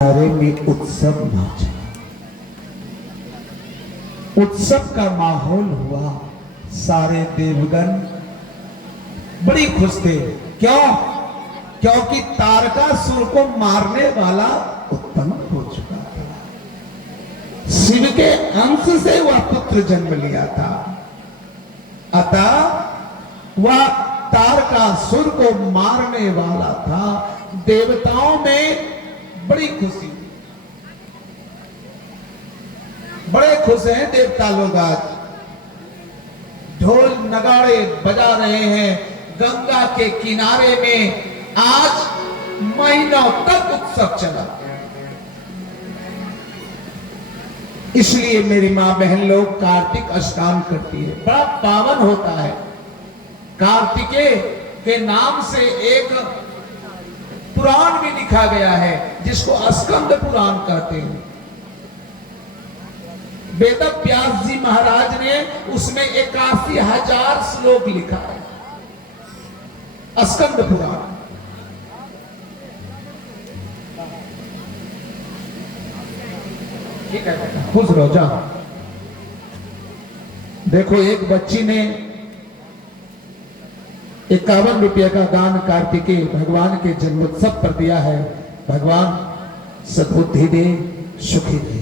किनारे में उत्सव नाचा, उत्सव का माहौल हुआ। सारे देवगण बड़ी खुश थे। क्यों? क्योंकि तारकासुर को मारने वाला उत्पन्न हो चुका था। शिव के अंश से वह पुत्र जन्म लिया था। अतः वह तारकासुर को मारने वाला था। देवताओं में बड़ी खुशी, बड़े खुश हैं देवता लोग। आज ढोल नगाड़े बजा रहे हैं। गंगा के किनारे में आज महीनों तक उत्सव चला। इसलिए मेरी मां बहन लोग कार्तिक स्नान करती है, बड़ा पावन होता है। कार्तिकेय के नाम से एक पुराण भी लिखा गया है जिसको स्कंद पुराण कहते हैं। वेद व्यास जी महाराज ने उसमें 81,000 श्लोक लिखा है। स्कंद पुराण ठीक है, खुश रहो जाओ। देखो एक बच्ची ने 51 रुपये का दान कार्तिकेय भगवान के जन्मोत्सव पर दिया है। भगवान सद्बुद्धि दे, सुखी दे।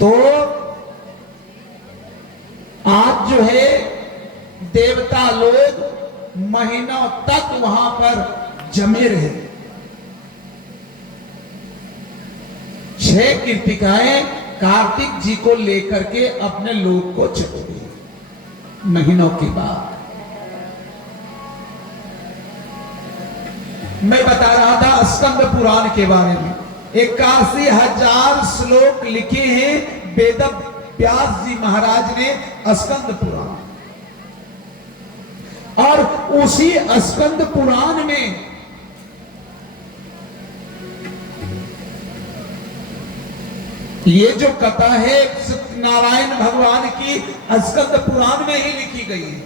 तो आज जो है देवता लोग महीनों तक वहां पर जमे रहे। 6 कीर्तिकाएं कार्तिक जी को लेकर के अपने लोक को चले गई। महीनों के बाद मैं बता रहा था स्कंद पुराण के बारे में। 81,000 श्लोक लिखे हैं वेद व्यास जी महाराज ने स्कंद पुराण। और उसी स्कंद पुराण में ये जो कथा है सत्यनारायण भगवान की स्कंद पुराण में ही लिखी गई है।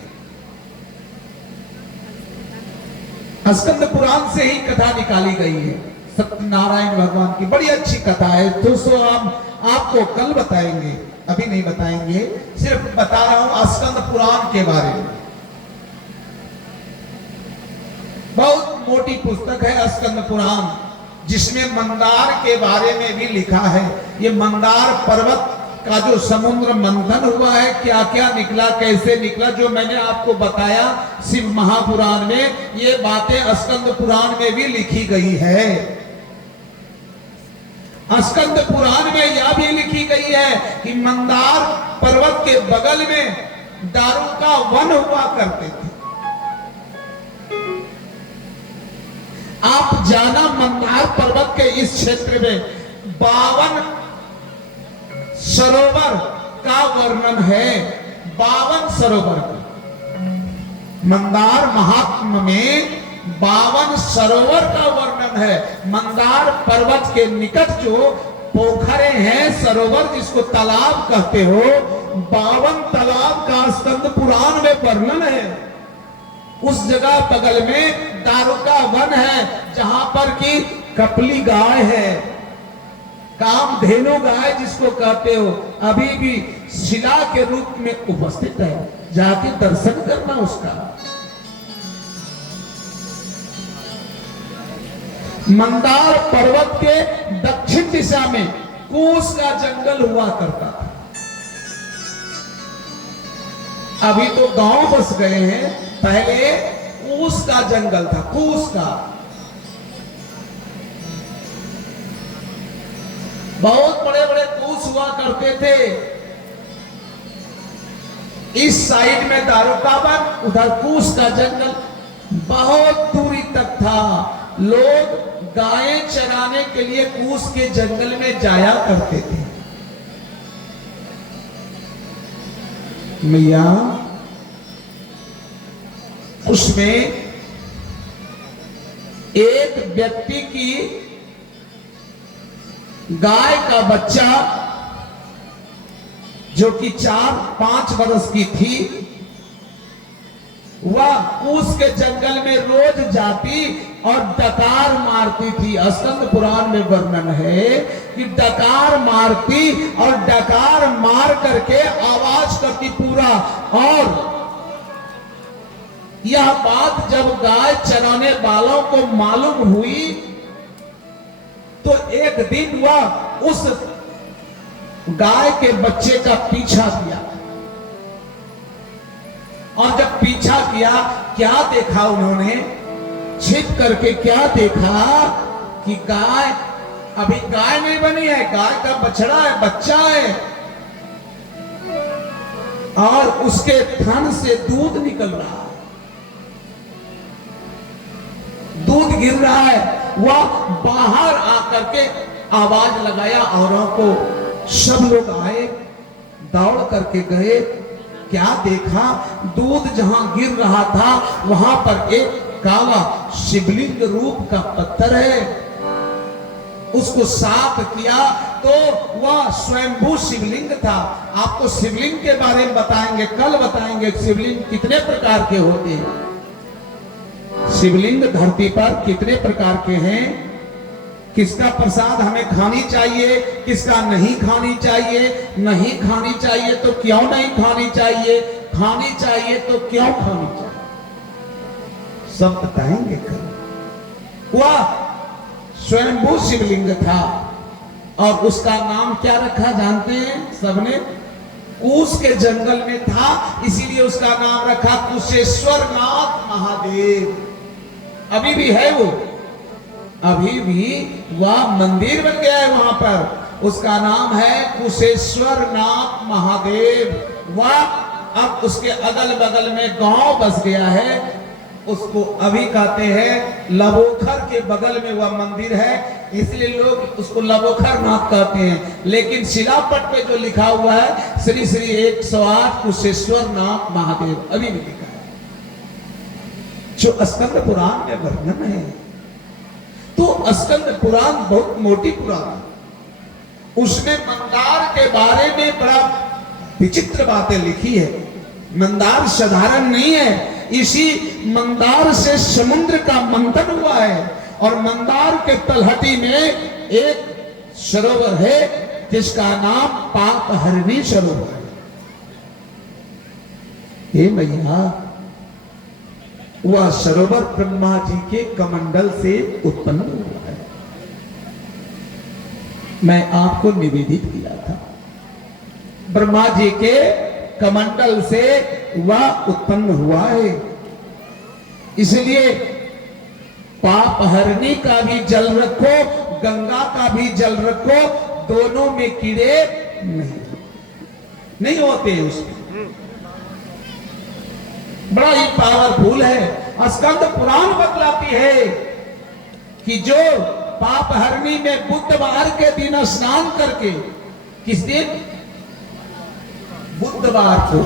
स्कंद पुराण से ही कथा निकाली गई है सत्यनारायण भगवान की। बड़ी अच्छी कथा है। दोस्तों हम आपको कल बताएंगे, अभी नहीं बताएंगे, सिर्फ बता रहा हूं स्कंद पुराण के बारे में। बहुत मोटी पुस्तक है स्कंद पुराण, जिसमें मंदार के बारे में भी लिखा है। ये मंदार पर्वत का जो समुद्र मंथन हुआ है, क्या क्या निकला, कैसे निकला, जो मैंने आपको बताया शिव महापुराण में, ये बातें स्कंद पुराण में भी लिखी गई है। स्कंद पुराण में यह भी लिखी गई है कि मंदार पर्वत के बगल में दारू का वन हुआ करते थे। आप जाना मंदार पर्वत के इस क्षेत्र में 52 सरोवर का वर्णन है। 52 सरोवर का मंदार महात्म्य में 52 सरोवर का वर्णन है। मंदार पर्वत के निकट जो पोखरे हैं, सरोवर जिसको तालाब कहते हो, 52 तालाब का स्कंद पुराण में वर्णन है। उस जगह बगल में दारुका वन है, जहां पर की कपली गाय है, कामधेनु गाय जिसको कहते हो, अभी भी शिला के रूप में उपस्थित है। जाके दर्शन करना उसका। मंदार पर्वत के दक्षिण दिशा में कूस का जंगल हुआ करता था। अभी तो गांव बस गए हैं, पहले कूस का जंगल था। कूस का बहुत बड़े बड़े कूस हुआ करते थे। इस साइड में दारुका वन, उधर कूस का जंगल बहुत दूरी तक था। लोग गायें चराने के लिए कूस के जंगल में जाया करते थे। मैया उसमें एक व्यक्ति की गाय का बच्चा जो कि 4-5 वर्ष की थी, वह कूस के जंगल में रोज जाती, और डकार मारती थी। स्कंद पुराण में वर्णन है कि डकार मारती और डकार मार करके आवाज करती पूरा। और यह बात जब गाय चराने वालों को मालूम हुई तो एक दिन वह उस गाय के बच्चे का पीछा किया। और जब पीछा किया, क्या देखा उन्होंने? छिप करके क्या देखा कि गाय अभी गाय नहीं बनी है, गाय का बछड़ा है, बच्चा है, और उसके थन से दूध निकल रहा है, दूध गिर रहा है। वह बाहर आकर के आवाज लगाया औरों को। सब लोग आए, दौड़ करके गए। क्या देखा? दूध जहां गिर रहा था वहां पर एक काला शिवलिंग रूप का पत्थर है। उसको साफ किया तो वह स्वयंभू शिवलिंग था। आपको शिवलिंग के बारे में बताएंगे, कल बताएंगे शिवलिंग कितने प्रकार के होते हैं। शिवलिंग धरती पर कितने प्रकार के हैं, किसका प्रसाद हमें खानी चाहिए, किसका नहीं खानी चाहिए, नहीं खानी चाहिए तो क्यों नहीं खानी चाहिए, खानी चाहिए तो क्यों खानी चाहिए, सब बताएंगे कल। वह स्वयंभू शिवलिंग था और उसका नाम क्या रखा जानते हैं सबने? कुश के जंगल में था, इसीलिए उसका नाम रखा कुशेश्वर नाथ महादेव। अभी भी है वो, अभी भी वह मंदिर बन गया है वहां पर। उसका नाम है कुशेश्वर नाथ महादेव। वह अब उसके अगल बगल में गांव बस गया है, उसको अभी कहते हैं लबोखर के बगल में वह मंदिर है, इसलिए लोग उसको लबोखर नाथ कहते हैं। लेकिन शिलापट पे जो लिखा हुआ है श्री श्री 108 कुशेश्वर नाथ महादेव अभी भी लिखा है, जो स्कंद पुराण में वर्णन है। तो स्कंद पुराण बहुत मोटी पुराण, उसमें मंदार के बारे में बड़ा विचित्र बातें लिखी है। मंदार साधारण नहीं है, इसी मंदार से समुद्र का मंथन हुआ है। और मंदार के तलहटी में एक सरोवर है जिसका नाम पापहरणी सरोवर है। हे मैया, वह सरोवर ब्रह्मा जी के कमंडल से उत्पन्न हुआ है। मैं आपको निवेदित किया था, ब्रह्मा जी के कमंडल से वह उत्पन्न हुआ है। इसलिए पापहरणी का भी जल रखो, गंगा का भी जल रखो, दोनों में कीड़े नहीं होते उसमें। बड़ा ही पावरफुल है। स्कंद पुराण बतलाती है कि जो पापहरणी में बुधवार के दिन स्नान करके, किस दिन? बुधवार को,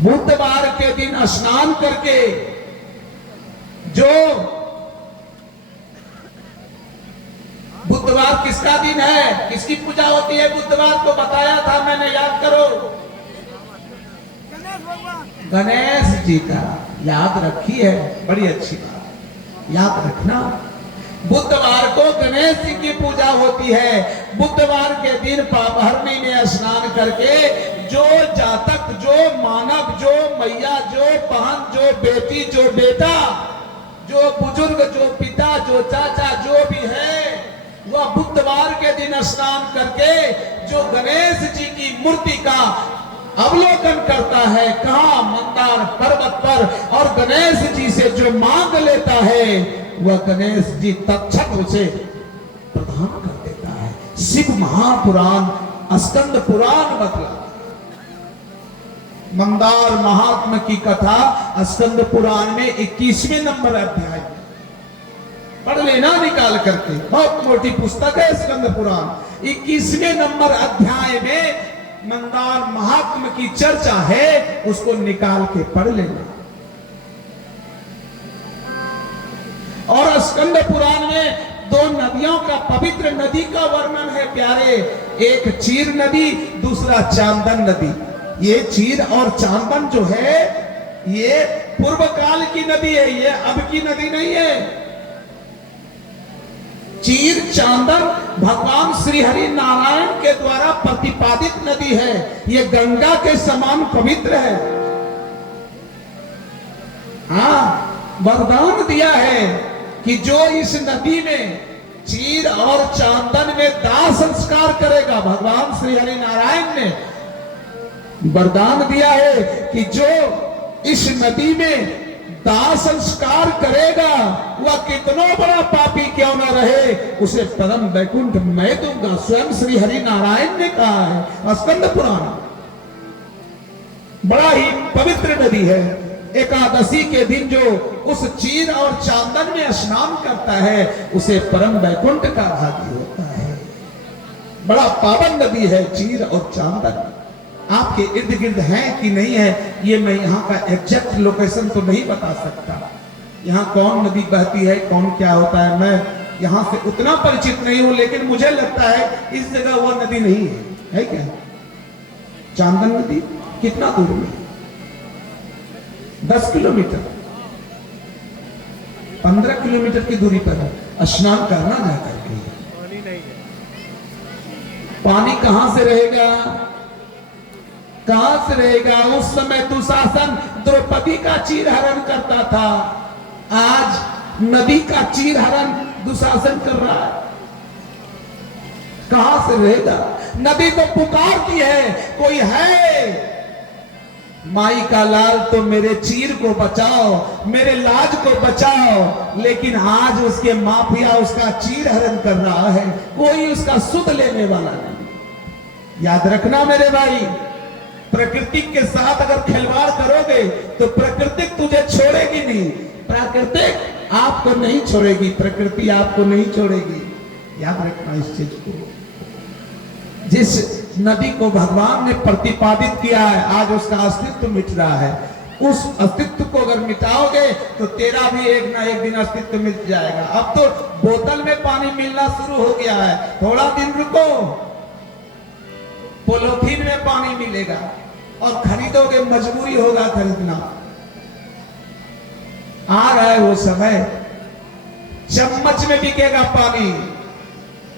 बुधवार के दिन स्नान करके जो बुधवार किसका दिन है, किसकी पूजा होती है बुधवार को? बताया था मैंने, याद करो। गणेश जी का। याद रखी है, बड़ी अच्छी बात, याद रखना। बुधवार को गणेश जी की पूजा होती है। बुधवार के दिन पापहरणी में स्नान करके जो जातक, जो मानव, जो मैया, जो बहन, जो बेटी, जो बेटा, जो बुजुर्ग, जो पिता, जो चाचा, जो भी है, वह बुधवार के दिन स्नान करके जो गणेश जी की मूर्ति का अवलोकन करता है, कहां? मंदार पर्वत पर, और गणेश जी से जो मांग लेता है वह गणेश जी तत्क्षण उसे प्रदान कर देता है। शिव महापुराण स्कंद पुराण मतलब मंदार महात्मा की कथा स्कंद पुराण में 21वें नंबर अध्याय में पढ़ लेना निकाल करके, बहुत मोटी पुस्तक है स्कंद पुराण। 21वें नंबर अध्याय में मंदार महात्मा की चर्चा है, उसको निकाल के पढ़ लेना। और स्कंद पुराण में दो नदियों का, पवित्र नदी का वर्णन है प्यारे। एक चीर नदी, दूसरा चांदन नदी। ये चीर और चांदन जो है ये पूर्व काल की नदी है, ये अब की नदी नहीं है। चीर चांदन भगवान श्री हरि नारायण के द्वारा प्रतिपादित नदी है, ये गंगा के समान पवित्र है। हाँ, वरदान दिया है कि जो इस नदी में चीर और चांदन में दाह संस्कार करेगा, भगवान श्री हरि नारायण ने वरदान दिया है कि जो इस नदी में दाह संस्कार करेगा, वह कितना बड़ा पापी क्यों न रहे, उसे परम वैकुंठ मैं दूंगा। स्वयं श्री हरि नारायण ने कहा है, स्कंद पुराण। बड़ा ही पवित्र नदी है। एकादशी के दिन जो उस चीर और चांदन में स्नान करता है, उसे परम वैकुंठ का भागी होता है। बड़ा पावन नदी है चीर और चांदन। आपके इर्द गिर्द है कि नहीं है, ये मैं यहाँ का एग्जैक्ट लोकेशन तो नहीं बता सकता। यहाँ कौन नदी बहती है, कौन क्या होता है, मैं यहाँ से उतना परिचित नहीं हूं, लेकिन मुझे लगता है इस जगह वो नदी नहीं है क्या? चांदन नदी कितना दूर में? 10 किलोमीटर, 15 किलोमीटर की दूरी पर स्नान करना जाकर के। पानी कहां से रहेगा, कहां से रहेगा? उस समय दुशासन द्रौपदी का चीरहरण करता था, आज नदी का चीरहरण दुशासन कर रहा है। कहां से रहेगा? नदी तो पुकारती है, कोई है माई का लाल तो मेरे चीर को बचाओ, मेरे लाज को बचाओ, लेकिन आज उसके माफिया उसका चीर हरण कर रहा है, कोई उसका सुध लेने वाला नहीं। याद रखना मेरे भाई, प्रकृति के साथ अगर खिलवाड़ करोगे तो प्रकृति तुझे छोड़ेगी नहीं, प्रकृति आपको नहीं छोड़ेगी, प्रकृति आपको नहीं छोड़ेगी। याद रखना इस चीज को। जिस नदी को भगवान ने प्रतिपादित किया है, आज उसका अस्तित्व मिट रहा है। उस अस्तित्व को अगर मिटाओगे तो तेरा भी एक ना एक दिन अस्तित्व मिट जाएगा। अब तो बोतल में पानी मिलना शुरू हो गया है, थोड़ा दिन रुको, पोलोथीन में पानी मिलेगा और खरीदोगे, मजबूरी होगा खरीदना। आ रहा है वो समय, चम्मच में बिकेगा पानी,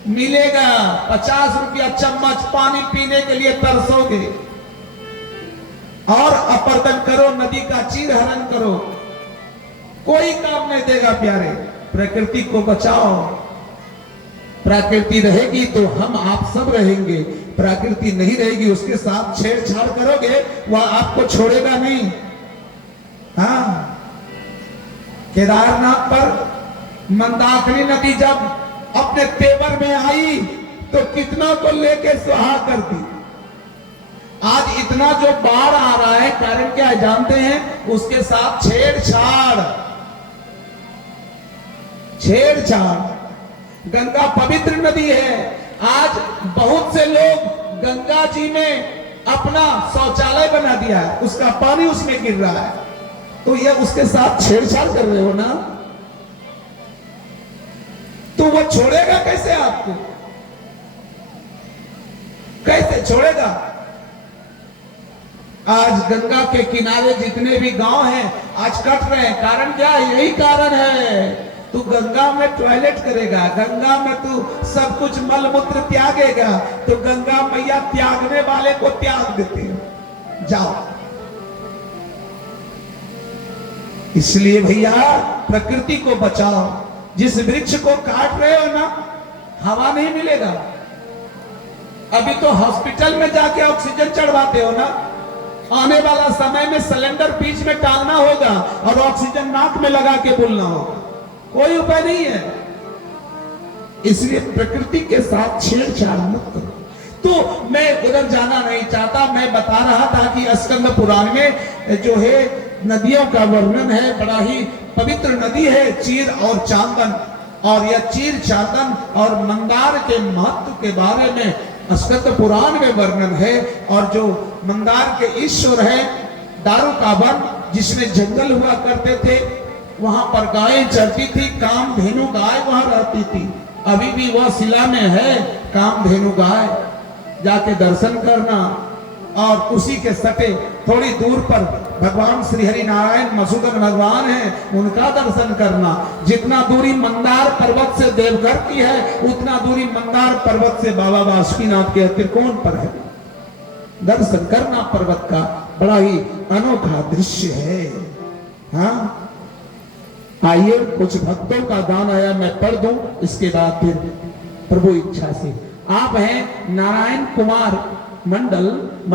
मिलेगा 50 रुपया चम्मच, पानी पीने के लिए तरसोगे। और अपर्दन करो, नदी का चीर हरण करो, कोई काम नहीं देगा प्यारे। प्रकृति को बचाओ, प्रकृति रहेगी तो हम आप सब रहेंगे, प्रकृति नहीं रहेगी उसके साथ छेड़छाड़ करोगे, वह आपको छोड़ेगा नहीं। हाँ, केदारनाथ पर मंदाकिनी नदी जब अपने तेवर में आई तो कितना को लेके सुहा कर दी। आज इतना जो बाढ़ आ रहा है, कारण क्या है जानते हैं? उसके साथ छेड़छाड़। गंगा पवित्र नदी है। आज बहुत से लोग गंगा जी में अपना शौचालय बना दिया है, उसका पानी उसमें गिर रहा है, तो यह उसके साथ छेड़छाड़ कर रहे हो ना, तो वो छोड़ेगा कैसे आपको? कैसे छोड़ेगा? आज गंगा के किनारे जितने भी गांव हैं आज कट रहे हैं, कारण क्या? यही कारण है। तू गंगा में टॉयलेट करेगा, गंगा में तू सब कुछ मल मूत्र त्यागेगा, तो गंगा मैया त्यागने वाले को त्याग देती है। जाओ। इसलिए भैया प्रकृति को बचाओ। जिस वृक्ष को काट रहे हो ना, हवा नहीं मिलेगा। अभी तो हॉस्पिटल में जाके ऑक्सीजन चढ़वाते हो ना, आने वाला समय में सिलेंडर बीच में टालना होगा और ऑक्सीजन नाक में लगा के बोलना होगा, कोई उपाय नहीं है। इसलिए प्रकृति के साथ छेड़छाड़ मत करो। तो मैं उधर जाना नहीं चाहता, मैं बता रहा था कि स्कंद पुराण में जो है नदियों का वर्णन है, बड़ा ही पवित्र नदी है चीर और चांदन, और यह चीर चांदन और मंदार के महत्व के बारे में स्कंद पुराण में वर्णन है। और जो मंदार के ईश्वर है, दारू का वन जिसमें जंगल हुआ करते थे, वहां पर गायें चरती थी, कामधेनु गाय वहां रहती थी। अभी भी वह शिला में है कामधेनु गाय, जाके दर्शन करना। और उसी के सटे थोड़ी दूर पर भगवान श्री हरि नारायण मधुसूदन भगवान है, उनका दर्शन करना। जितना दूरी मंदार पर्वत से देवघर की है, उतना दूरी मंदार पर्वत से बाबा बासुकीनाथ के त्रिकोण पर है। दर्शन करना पर्वत का बड़ा ही अनोखा दृश्य है। हाँ, आइए कुछ भक्तों का दान आया, मैं पढ़ दूं, इसके बाद फिर प्रभु इच्छा से। आप हैं नारायण कुमार मंडल,